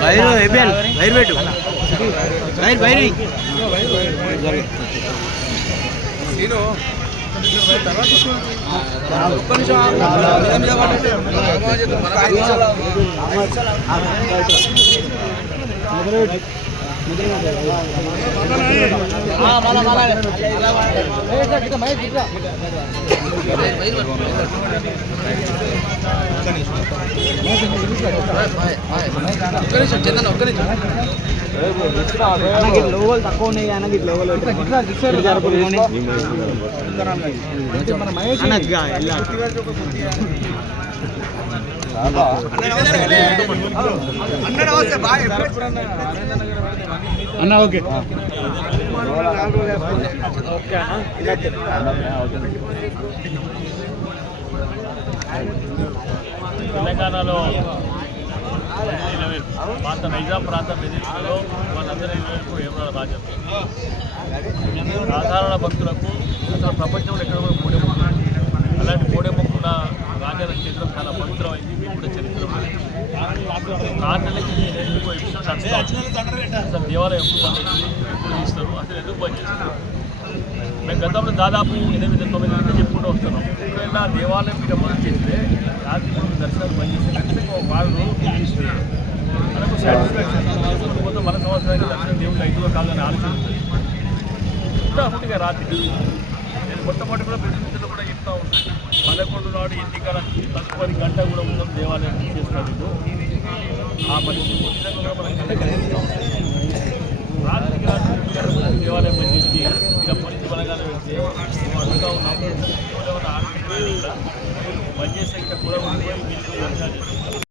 Wire అయిపోయాను wire పెట్టు wire wire. అన్నకి లోగోలు తక్కువ ఉన్నాయి అన్నకి లోగోలు ఇటు జరుపుకొని. అన్న ఓకే. తెలంగాణలో పాత నైజాం ప్రాంత బెదిరింపులో వాళ్ళందరూ ఇరువైపు ఏమన్నా రాజ్యం సాధారణ భక్తులకు అసలు ప్రపంచంలో ఎక్కడ కూడా మూడే అలాంటి మూడే మొక్కున్న ఎపిసోడ్ నడుస్తాం అసలు దేవాలయం ఎప్పుడు పనిచేస్తుంది ఎప్పుడు అసలు ఎందుకు పనిచేస్తారు మేము గతంలో దాదాపు ఎనిమిది తొమ్మిది నుంచి చెప్పుకుంటూ వస్తున్నాం. ఒకవేళ దేవాలయం మీద మొదలు చేస్తే రాత్రి మూడు దర్శనాలు చేస్తే కనీసం ఒక వారం రోజులు తీస్తే మనకు సాటిస్ఫాక్షన్ పోతే మన సంవత్సరానికి దర్శనం దేవుడు ఐదులో కాదని ఆలోచన ఉంటుంది. రాత్రి. మొట్టమొదటి కూడా ప్రతినిధులు కూడా చెప్తా ఉంటాను పదకొండు నాడు ఎన్నికల తదుపరి గంట కూడా ఉందాం దేవాలయం చేస్తారు ఆ పరిస్థితి రాత్రికి రాత్రి దేవాలయం పనిచేసి ఇలా పరిస్థితి బలగాలు వెళ్తే మేము అడుగుతా ఉన్నాం పనిచేసే ఇంకా కూడా ఉంది